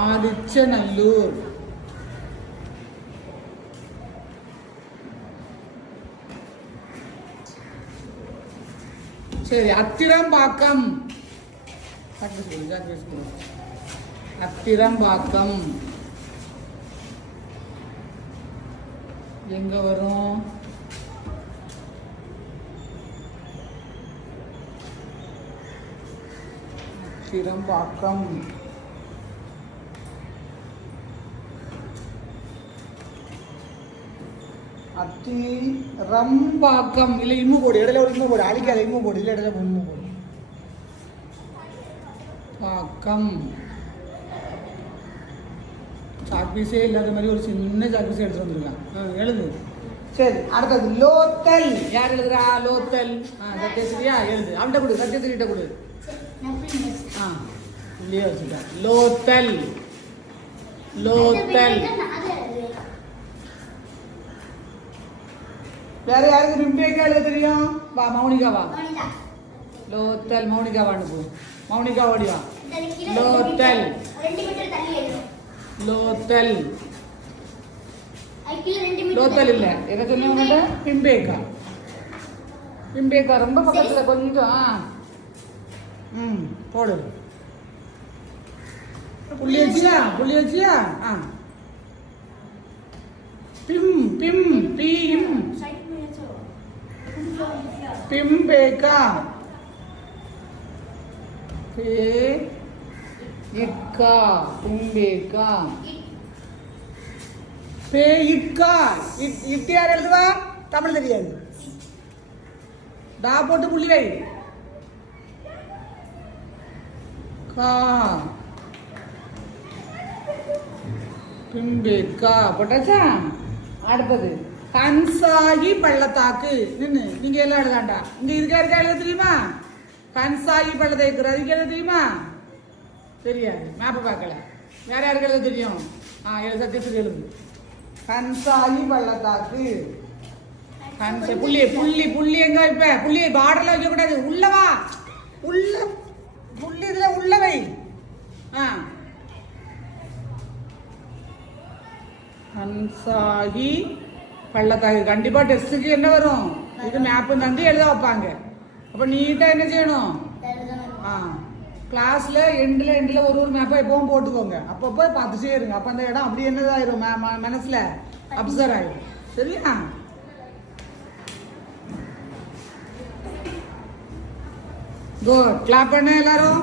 ஆதிச்சநல்லூர். சரி, அத்திரம்பாக்கம். அத்திரம்பாக்கம் எங்க வரும்? அத்திரம்பாக்கம் அத்திரம்பாக்கம் இல்லை, இம்மு போடு, இடையில ஒரு இம்மு போடு, அழிக்காத இம்மு போடு, இல்லை இடையில இம்மு போடு. பாக்கம் சாக்பீஸே இல்லாத மாதிரி ஒரு சின்ன சாக்பீஸே எடுத்து வந்துருக்கான். எழுது. சரி, அடுத்தது லோத்தல். யார் எழுதுறா? லோத்தல். சத்யஸ்ரீயா எழுது. அவன்கிட்ட கொடு, சத்யஸ்ரீகிட்ட கொடு. இல்லையா வச்சுட்டேன். லோத்தல். லோத்தல். வேற யாருக்கு பிம்பேக்கா எழுத தெரியும்? வா மௌனிகா வா. லோத்தல். மௌனிகா வான்னு போ. மௌனிகா ஓடிவா. லோத்தல். லோத்தல். லோத்தல் இல்ல, என்ன சொன்னீங்க? பிம்பேக்கா. பிம்பேக்கா ரொம்ப பக்கத்துல கொஞ்சம். போடு. புள்ளி வச்சியா? புள்ளி வச்சியா? பிம் பிம் பீம் பிம்பேக்கா. இக்கா பிம்பேக்கா. பேயிக்கா. இட்டு யார் எழுதுவா? தமிழ் தெரியாது. டா போட்டு புள்ளி வை. கா பிம்பேக்கா போட்டாச்சா? அடுத்தது கன்சாகி பள்ளத்தாக்கு. நின்று நீங்க எல்லாம் எழுதாண்டா. இங்க இருக்கா எழுத தெரியுமா? கன்சாகி பள்ளத்தாக்கு அதுக்கு எழுத தெரியுமா? தெரியாது, மேப்பை பார்க்கல. வேற யாருக்கு எழுத தெரியும்? சத்தியத்துக்கு எழுது. கன்சாகி பள்ளத்தாக்கு. புள்ளி புள்ளி புள்ளி எங்க வைப்ப? புள்ளி பார்டர்ல வைக்க கூடாது, உள்ளவா. உள்ள புள்ளி இதுல உள்ளவை. கன்சாகி பள்ளத்தாக்கு. கண்டிப்பா டெஸ்ட்டுக்கு என்ன வரும்? இது மேப்பு தந்து எழுத வைப்பாங்க. அப்ப நீட்டா என்ன செய்யணும்? கிளாஸ்ல எண்டில் ஒரு மேப்பை எப்பவும் போட்டுக்கோங்க. அப்பப்போ பார்த்துட்டே இருங்க. அப்போ அந்த இடம் அப்படி என்னதாயிரும் மனசுல அப்சர்வ் ஆயிடும். சரியா? குட். கிளாப் பண்ண எல்லாரும்.